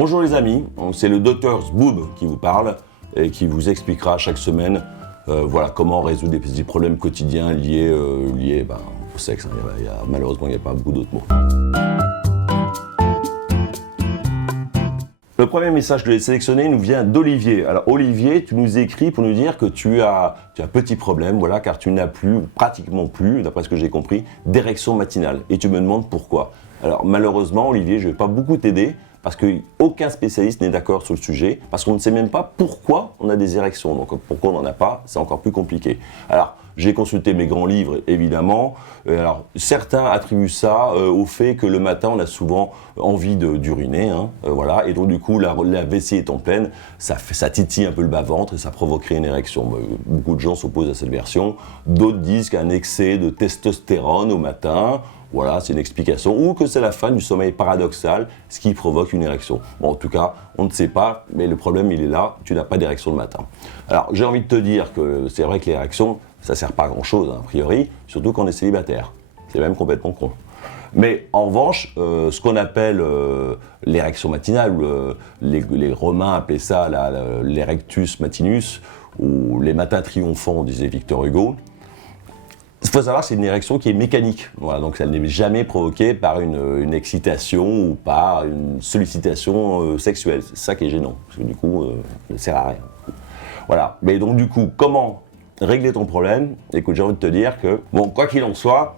Bonjour les amis, c'est le Dr Zboob qui vous parle et qui vous expliquera chaque semaine voilà, comment résoudre des petits problèmes quotidiens liés au sexe. Malheureusement, il n'y a pas beaucoup d'autres mots. Le premier message que j'ai sélectionné nous vient d'Olivier. Alors Olivier, tu nous écris pour nous dire que tu as un petit problème, voilà, car tu n'as plus, pratiquement plus, d'après ce que j'ai compris, d'érection matinale. Et tu me demandes pourquoi. Alors malheureusement Olivier, je ne vais pas beaucoup t'aider, parce qu'aucun spécialiste n'est d'accord sur le sujet, parce qu'on ne sait même pas pourquoi on a des érections. Donc pourquoi on n'en a pas, c'est encore plus compliqué. Alors, j'ai consulté mes grands livres, évidemment. Alors, certains attribuent ça au fait que le matin, on a souvent envie d'uriner, voilà, et donc du coup, la vessie étant pleine, ça titille un peu le bas-ventre et ça provoquerait une érection. Beaucoup de gens s'opposent à cette version. D'autres disent qu'un excès de testostérone au matin, voilà, c'est une explication, ou que c'est la fin du sommeil paradoxal, ce qui provoque une érection. Bon, en tout cas, on ne sait pas, mais le problème, il est là, tu n'as pas d'érection le matin. Alors, j'ai envie de te dire que c'est vrai que l'érection, ça ne sert pas à grand-chose, a priori, surtout quand on est célibataire. C'est même complètement con. Mais en revanche, ce qu'on appelle l'érection matinale, ou les Romains appelaient ça l'erectus matinus, ou les matins triomphants, disait Victor Hugo. Il faut savoir que c'est une érection qui est mécanique, voilà, donc elle n'est jamais provoquée par une excitation ou par une sollicitation sexuelle. C'est ça qui est gênant, parce que du coup, ça ne sert à rien. Voilà, mais donc du coup, comment régler ton problème? Écoute, j'ai envie de te dire que, bon, quoi qu'il en soit,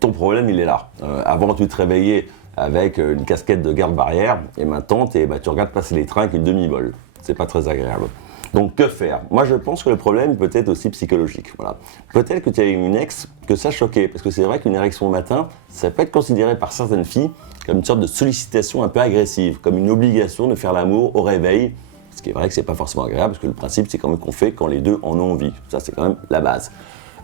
ton problème, il est là. Avant, tu te réveillais avec une casquette de garde-barrière, et maintenant, tu regardes passer les trains avec une demi-molle. C'est pas très agréable. Donc, que faire? Moi, je pense que le problème peut être aussi psychologique. Voilà. Peut-être que tu as eu une ex que ça choquait, parce que c'est vrai qu'une érection le matin, ça peut être considéré par certaines filles comme une sorte de sollicitation un peu agressive, comme une obligation de faire l'amour au réveil, ce qui est vrai que c'est pas forcément agréable, parce que le principe, c'est quand même qu'on fait quand les deux en ont envie. Ça, c'est quand même la base.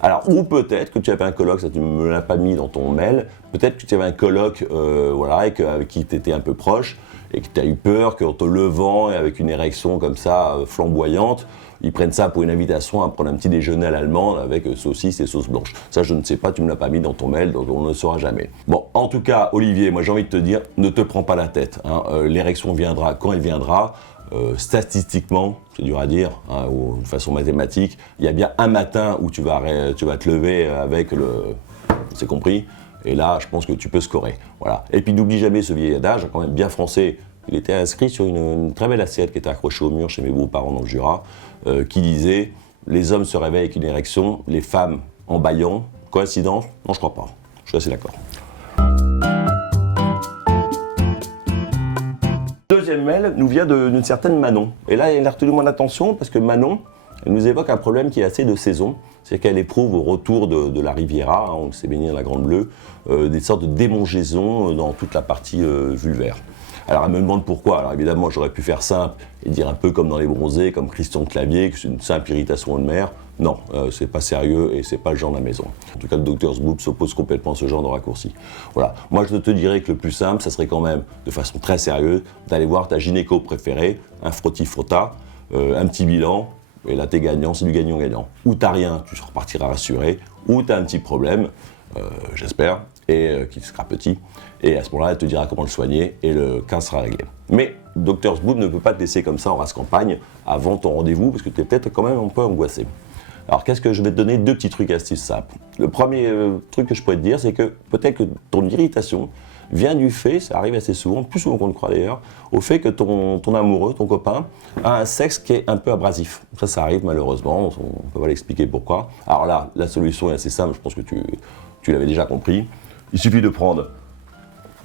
Alors, ou peut-être que tu avais un coloc, ça tu ne me l'as pas mis dans ton mail, peut-être que tu avais un coloc voilà, avec qui tu étais un peu proche, et que tu as eu peur qu'en te levant et avec une érection comme ça flamboyante, ils prennent ça pour une invitation à prendre un petit déjeuner à l'allemande avec saucisses et sauce blanche. Ça, je ne sais pas, tu ne me l'as pas mis dans ton mail, donc on ne le saura jamais. Bon, en tout cas, Olivier, moi j'ai envie de te dire, ne te prends pas la tête. L'érection viendra quand elle viendra. Statistiquement, c'est dur à dire, ou de façon mathématique, il y a bien un matin où tu vas te lever avec c'est compris. Et là, je pense que tu peux scorer. Voilà. Et puis n'oublie jamais ce vieil adage, quand même bien français. Il était inscrit sur une très belle assiette qui était accrochée au mur chez mes beaux-parents dans le Jura, qui disait « Les hommes se réveillent avec une érection, les femmes en bâillant. » Coïncidence? Non, je crois pas. Je suis assez d'accord. Deuxième mail nous vient d'une certaine Manon. Et là, elle a retenu mon attention parce que Manon, elle nous évoque un problème qui est assez de saison. C'est qu'elle éprouve au retour de la Riviera, on s'est baigné dans la Grande Bleue, des sortes de démangeaisons dans toute la partie vulvaire. Alors elle me demande pourquoi. Alors évidemment, j'aurais pu faire simple et dire un peu comme dans Les Bronzés, comme Christian Clavier, que c'est une simple irritation de mer. Non, c'est pas sérieux et c'est pas le genre de la maison. En tout cas, le Dr Zboob s'oppose complètement à ce genre de raccourci. Voilà. Moi, je te dirais que le plus simple, ça serait quand même, de façon très sérieuse, d'aller voir ta gynéco préférée, un frotti-frotta, un petit bilan. Et là, t'es gagnant, c'est du gagnant-gagnant. Ou t'as rien, tu repartiras rassuré, ou t'as un petit problème, j'espère, et qui sera petit, et à ce moment-là, elle te dira comment le soigner, et le cas sera réglé. Mais Dr Zboob ne peut pas te laisser comme ça en race campagne avant ton rendez-vous, parce que tu es peut-être quand même un peu angoissé. Alors, qu'est-ce que je vais te donner? Deux petits trucs astuces simples. Le premier truc que je pourrais te dire, c'est que peut-être que ton irritation vient du fait, ça arrive assez souvent, plus souvent qu'on le croit d'ailleurs, au fait que ton amoureux, ton copain, a un sexe qui est un peu abrasif. Ça arrive malheureusement, on ne peut pas l'expliquer pourquoi. Alors là, la solution est assez simple, je pense que tu l'avais déjà compris. Il suffit de prendre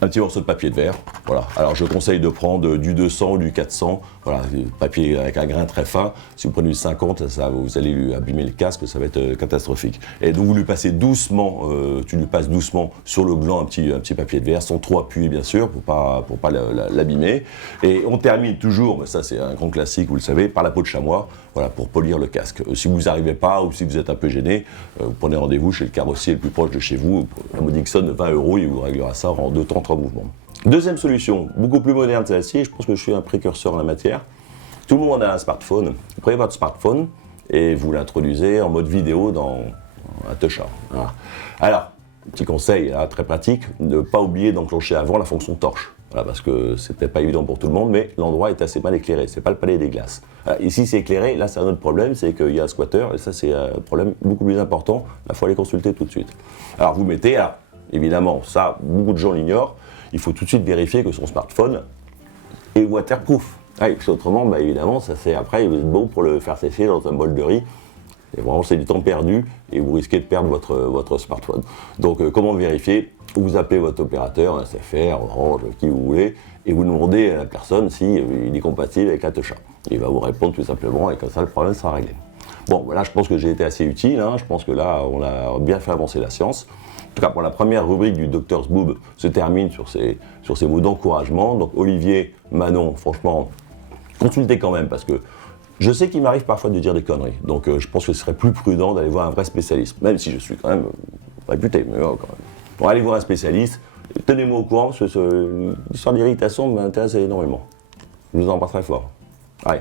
un petit morceau de papier de verre, voilà. Alors je conseille de prendre du 200 ou du 400, voilà, papier avec un grain très fin. Si vous prenez du 50, vous allez lui abîmer le casque, ça va être catastrophique. Et donc vous lui passez doucement, tu lui passes doucement sur le gland un petit papier de verre, sans trop appuyer bien sûr, pour pas l'abîmer. Et on termine toujours, mais ça c'est un grand classique, vous le savez, par la peau de chamois, voilà, pour polir le casque. Si vous n'arrivez pas ou si vous êtes un peu gêné, vous prenez rendez-vous chez le carrossier le plus proche de chez vous, un modique somme de 20 €, il vous réglera ça en 2 temps, 3 mouvements. Deuxième solution, beaucoup plus moderne celle-ci, je pense que je suis un précurseur en la matière. Tout le monde a un smartphone. Vous prenez votre smartphone et vous l'introduisez en mode vidéo dans un Touchard. Voilà. Alors, petit conseil très pratique, ne pas oublier d'enclencher avant la fonction torche. Voilà, parce que c'est peut-être pas évident pour tout le monde, mais l'endroit est assez mal éclairé. C'est pas le palais des glaces. Voilà, ici, c'est éclairé. Là, c'est un autre problème, c'est qu'il y a un squatter, et ça, c'est un problème beaucoup plus important. Là, il faut aller consulter tout de suite. Alors, vous mettez, alors, évidemment, ça, beaucoup de gens l'ignorent. Il faut tout de suite vérifier que son smartphone est waterproof. Ah, parce qu'autrement, bah, évidemment, ça c'est après, vous êtes bon pour le faire sécher dans un bol de riz. Et vraiment, c'est du temps perdu et vous risquez de perdre votre smartphone. Donc, comment vérifier? Vous appelez votre opérateur, un SFR, Orange, qui vous voulez, et vous demandez à la personne s'il est compatible avec la Toucha. Il va vous répondre tout simplement, et comme ça, le problème sera réglé. Bon, voilà, je pense que j'ai été assez utile. Hein. Je pense que là, on a bien fait avancer la science. En tout cas, pour la première rubrique du Docteur Boob se termine sur ces mots d'encouragement. Donc, Olivier, Manon, franchement, consultez quand même, parce que je sais qu'il m'arrive parfois de dire des conneries. Donc, je pense que ce serait plus prudent d'aller voir un vrai spécialiste, même si je suis quand même réputé, mais quand même. Bon, allez voir un spécialiste, tenez-moi au courant, parce que l'histoire d'irritation m'intéresse énormément. Je vous embrasse très fort. Allez.